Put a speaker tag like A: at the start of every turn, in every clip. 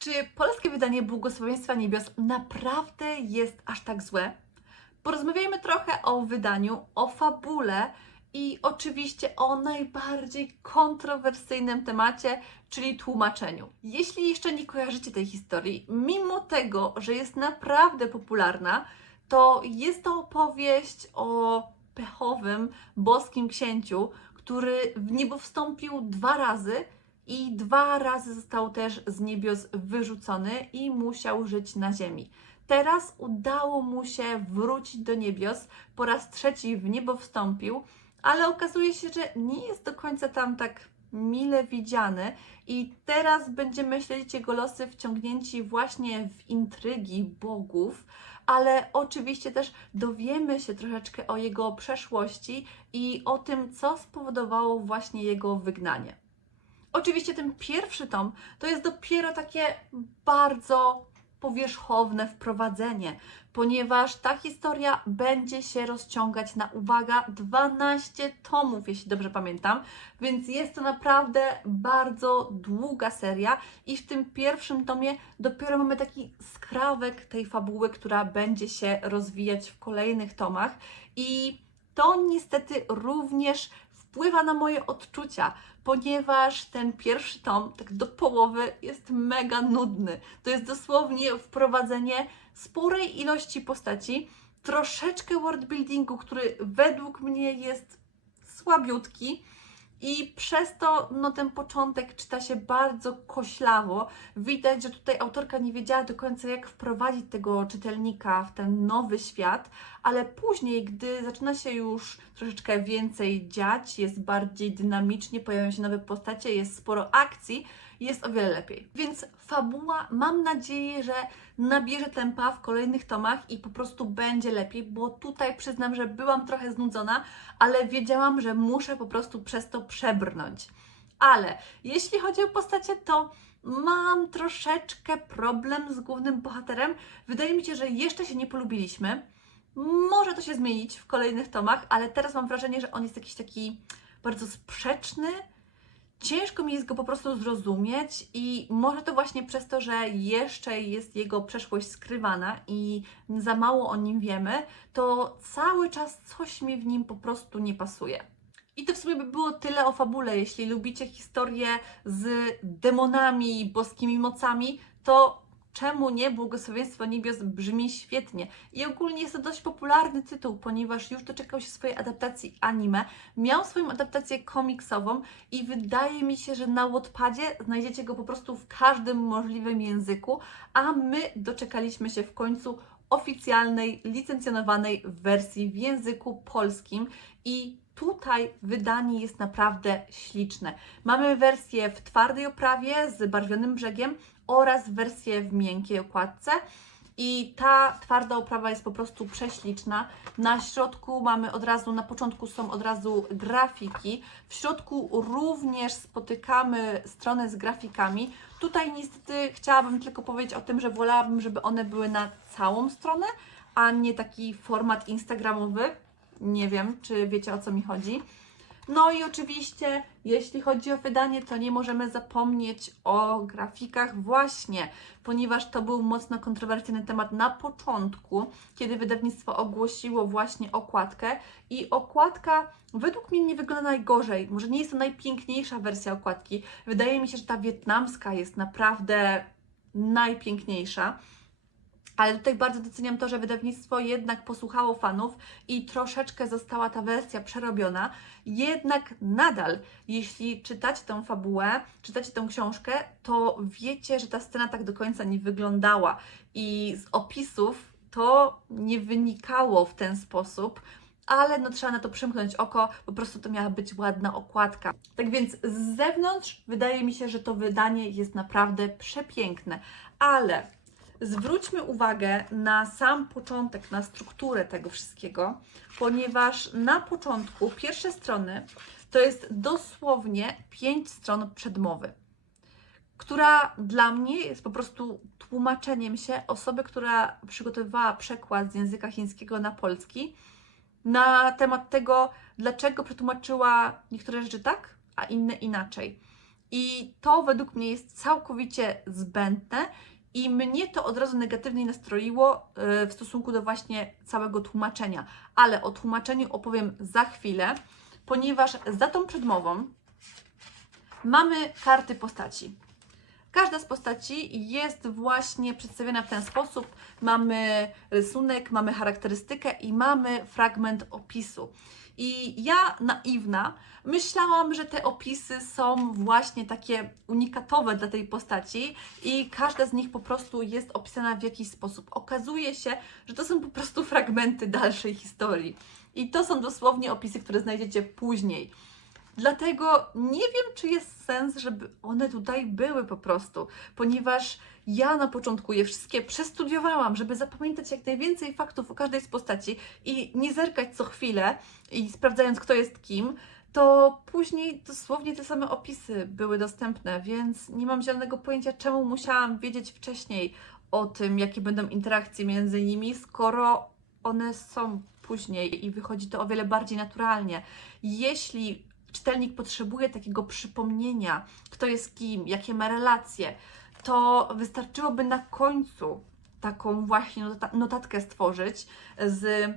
A: Czy polskie wydanie Błogosławieństwa Niebios naprawdę jest aż tak złe? Porozmawiajmy trochę o wydaniu, o fabule i oczywiście o najbardziej kontrowersyjnym temacie, czyli tłumaczeniu. Jeśli jeszcze nie kojarzycie tej historii, mimo tego, że jest naprawdę popularna, to jest to opowieść o pechowym boskim księciu, który w niebo wstąpił dwa razy i dwa razy został też z niebios wyrzucony i musiał żyć na ziemi. Teraz udało mu się wrócić do niebios, po raz trzeci w niebo wstąpił, ale okazuje się, że nie jest do końca tam tak mile widziany i teraz będziemy śledzić jego losy wciągnięci właśnie w intrygi bogów, ale oczywiście też dowiemy się troszeczkę o jego przeszłości i o tym, co spowodowało właśnie jego wygnanie. Oczywiście ten pierwszy tom to jest dopiero takie bardzo powierzchowne wprowadzenie, ponieważ ta historia będzie się rozciągać na, uwaga, 12 tomów, jeśli dobrze pamiętam, więc jest to naprawdę bardzo długa seria i w tym pierwszym tomie dopiero mamy taki skrawek tej fabuły, która będzie się rozwijać w kolejnych tomach i to niestety również wpływa na moje odczucia, ponieważ ten pierwszy tom, tak do połowy, jest mega nudny. To jest dosłownie wprowadzenie sporej ilości postaci, troszeczkę worldbuildingu, który według mnie jest słabiutki. I przez to no, ten początek czyta się bardzo koślawo. Widać, że tutaj autorka nie wiedziała do końca, jak wprowadzić tego czytelnika w ten nowy świat, ale później, gdy zaczyna się już troszeczkę więcej dziać, jest bardziej dynamicznie, pojawiają się nowe postacie, jest sporo akcji, jest o wiele lepiej. Więc fabuła, mam nadzieję, że nabierze tempa w kolejnych tomach i po prostu będzie lepiej, bo tutaj przyznam, że byłam trochę znudzona, ale wiedziałam, że muszę po prostu przez to przebrnąć. Ale jeśli chodzi o postacie, to mam troszeczkę problem z głównym bohaterem. Wydaje mi się, że jeszcze się nie polubiliśmy. Może to się zmienić w kolejnych tomach, ale teraz mam wrażenie, że on jest jakiś taki bardzo sprzeczny. Ciężko mi jest go po prostu zrozumieć i może to właśnie przez to, że jeszcze jest jego przeszłość skrywana i za mało o nim wiemy, to cały czas coś mi w nim po prostu nie pasuje. I to w sumie by było tyle o fabule. Jeśli lubicie historię z demonami, boskimi mocami, to czemu nie? Błogosławieństwo Niebios brzmi świetnie. I ogólnie jest to dość popularny tytuł, ponieważ już doczekał się swojej adaptacji anime, miał swoją adaptację komiksową i wydaje mi się, że na Wattpadzie znajdziecie go po prostu w każdym możliwym języku, a my doczekaliśmy się w końcu oficjalnej, licencjonowanej wersji w języku polskim i tutaj wydanie jest naprawdę śliczne. Mamy wersję w twardej oprawie z barwionym brzegiem oraz wersję w miękkiej okładce. I ta twarda oprawa jest po prostu prześliczna. Na środku mamy od razu, na początku są od razu grafiki. W środku również spotykamy stronę z grafikami. Tutaj niestety chciałabym tylko powiedzieć o tym, że wolałabym, żeby one były na całą stronę, a nie taki format instagramowy. Nie wiem, czy wiecie o co mi chodzi. No i oczywiście, jeśli chodzi o wydanie, to nie możemy zapomnieć o grafikach właśnie, ponieważ to był mocno kontrowersyjny temat na początku, kiedy wydawnictwo ogłosiło właśnie okładkę i okładka według mnie nie wygląda najgorzej. Może nie jest to najpiękniejsza wersja okładki. Wydaje mi się, że ta wietnamska jest naprawdę najpiękniejsza. Ale tutaj bardzo doceniam to, że wydawnictwo jednak posłuchało fanów i troszeczkę została ta wersja przerobiona. Jednak nadal, jeśli czytacie tę fabułę, czytacie tę książkę, to wiecie, że ta scena tak do końca nie wyglądała. I z opisów to nie wynikało w ten sposób, ale no trzeba na to przymknąć oko, po prostu to miała być ładna okładka. Tak więc z zewnątrz wydaje mi się, że to wydanie jest naprawdę przepiękne, ale zwróćmy uwagę na sam początek, na strukturę tego wszystkiego, ponieważ na początku pierwsze strony to jest dosłownie pięć stron przedmowy, która dla mnie jest po prostu tłumaczeniem się osoby, która przygotowywała przekład z języka chińskiego na polski na temat tego, dlaczego przetłumaczyła niektóre rzeczy tak, a inne inaczej. I to według mnie jest całkowicie zbędne i mnie to od razu negatywnie nastroiło yy, w stosunku do właśnie całego tłumaczenia. Ale o tłumaczeniu opowiem za chwilę, ponieważ za tą przedmową mamy karty postaci. Każda z postaci jest właśnie przedstawiona w ten sposób. Mamy rysunek, mamy charakterystykę i mamy fragment opisu. I ja, naiwna, myślałam, że te opisy są właśnie takie unikatowe dla tej postaci i każda z nich po prostu jest opisana w jakiś sposób. Okazuje się, że to są po prostu fragmenty dalszej historii. I to są dosłownie opisy, które znajdziecie później. Dlatego nie wiem, czy jest sens, żeby one tutaj były po prostu, ponieważ ja na początku je wszystkie przestudiowałam, żeby zapamiętać jak najwięcej faktów o każdej z postaci i nie zerkać co chwilę i sprawdzając, kto jest kim, to później dosłownie te same opisy były dostępne, więc nie mam zielonego pojęcia, czemu musiałam wiedzieć wcześniej o tym, jakie będą interakcje między nimi, skoro one są później i wychodzi to o wiele bardziej naturalnie. Jeśli czytelnik potrzebuje takiego przypomnienia, kto jest kim, jakie ma relacje, to wystarczyłoby na końcu taką właśnie nota- notatkę stworzyć z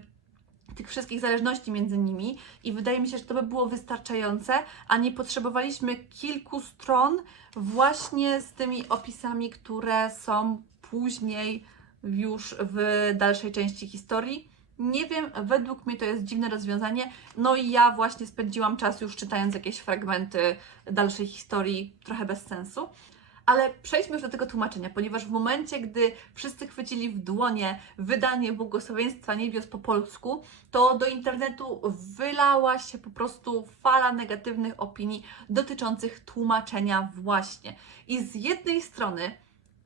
A: tych wszystkich zależności między nimi i wydaje mi się, że to by było wystarczające, a nie potrzebowaliśmy kilku stron właśnie z tymi opisami, które są później już w dalszej części historii. Nie wiem, według mnie to jest dziwne rozwiązanie. No i ja właśnie spędziłam czas już czytając jakieś fragmenty dalszej historii, trochę bez sensu. Ale przejdźmy już do tego tłumaczenia, ponieważ w momencie, gdy wszyscy chwycili w dłonie wydanie Błogosławieństwa Niebios po polsku, to do internetu wylała się po prostu fala negatywnych opinii dotyczących tłumaczenia właśnie. I z jednej strony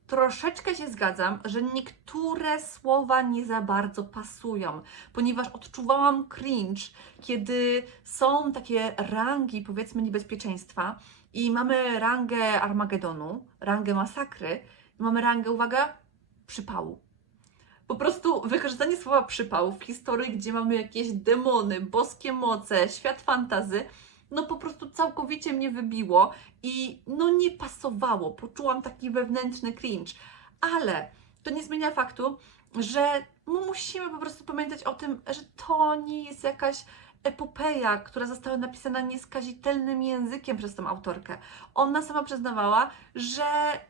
A: troszeczkę się zgadzam, że niektóre słowa nie za bardzo pasują, ponieważ odczuwałam cringe, kiedy są takie rangi, powiedzmy, niebezpieczeństwa i mamy rangę Armagedonu, rangę masakry mamy rangę, uwaga, przypału. Po prostu wykorzystanie słowa przypał w historii, gdzie mamy jakieś demony, boskie moce, świat fantazy, no po prostu całkowicie mnie wybiło i no nie pasowało. Poczułam taki wewnętrzny cringe. Ale to nie zmienia faktu, że no musimy po prostu pamiętać o tym, że to nie jest jakaś epopeja, która została napisana nieskazitelnym językiem przez tą autorkę. Ona sama przyznawała, że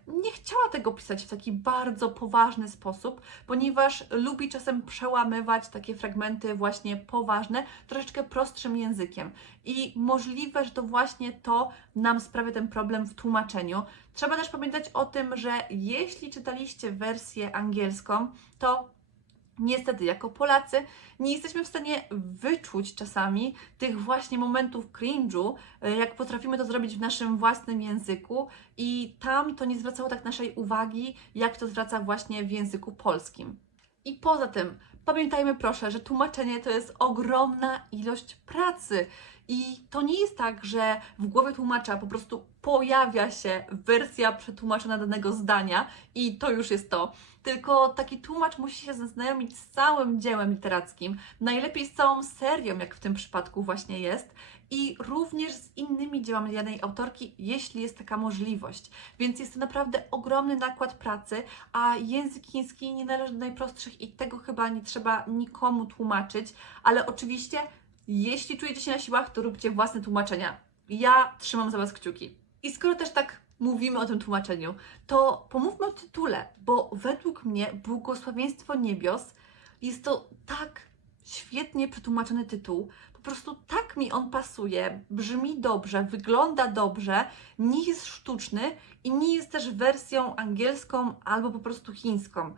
A: nie chciała tego pisać w taki bardzo poważny sposób, ponieważ lubi czasem przełamywać takie fragmenty właśnie poważne troszeczkę prostszym językiem. I możliwe, że to właśnie to nam sprawia ten problem w tłumaczeniu. Trzeba też pamiętać o tym, że jeśli czytaliście wersję angielską, to Niestety, jako Polacy, nie jesteśmy w stanie wyczuć czasami tych właśnie momentów cringe'u, e, jak potrafimy to zrobić w naszym własnym języku, i tam to nie zwracało tak naszej uwagi, jak to zwraca właśnie w języku polskim. I poza tym, pamiętajmy proszę, że tłumaczenie to jest ogromna ilość pracy. I to nie jest tak, że w głowie tłumacza po prostu pojawia się wersja przetłumaczona danego zdania i to już jest to. Tylko taki tłumacz musi się zaznajomić z całym dziełem literackim, najlepiej z całą serią, jak w tym przypadku właśnie jest, i również z innymi dziełami danej autorki, jeśli jest taka możliwość. Więc jest to naprawdę ogromny nakład pracy, a język chiński nie należy do najprostszych i tego chyba nie trzeba nikomu tłumaczyć, ale oczywiście jeśli czujecie się na siłach, to róbcie własne tłumaczenia. Ja trzymam za Was kciuki. I skoro też tak mówimy o tym tłumaczeniu, to pomówmy o tytule, bo według mnie Błogosławieństwo Niebios jest to tak świetnie przetłumaczony tytuł. Po prostu tak mi on pasuje, brzmi dobrze, wygląda dobrze, nie jest sztuczny i nie jest też wersją angielską albo po prostu chińską.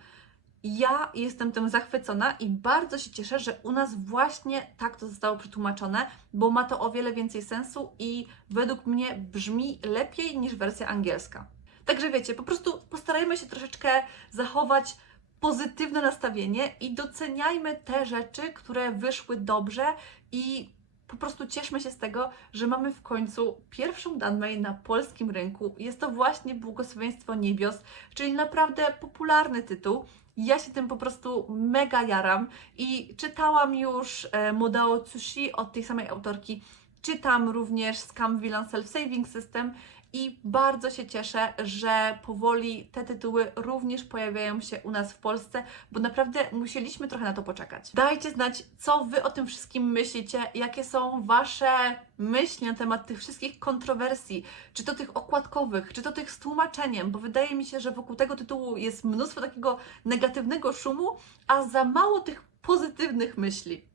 A: Ja jestem tym zachwycona i bardzo się cieszę, że u nas właśnie tak to zostało przetłumaczone, bo ma to o wiele więcej sensu i według mnie brzmi lepiej niż wersja angielska. Także wiecie, po prostu postarajmy się troszeczkę zachować pozytywne nastawienie i doceniajmy te rzeczy, które wyszły dobrze i po prostu cieszmy się z tego, że mamy w końcu pierwszą Danmei na polskim rynku. Jest to właśnie Błogosławieństwo Niebios, czyli naprawdę popularny tytuł. Ja się tym po prostu mega jaram i czytałam już e, Modao Tsushi od tej samej autorki. Czytam również Scam Villain Self Saving System i bardzo się cieszę, że powoli te tytuły również pojawiają się u nas w Polsce, bo naprawdę musieliśmy trochę na to poczekać. Dajcie znać, co Wy o tym wszystkim myślicie, jakie są Wasze myśli na temat tych wszystkich kontrowersji, czy to tych okładkowych, czy to tych z tłumaczeniem, bo wydaje mi się, że wokół tego tytułu jest mnóstwo takiego negatywnego szumu, a za mało tych pozytywnych myśli.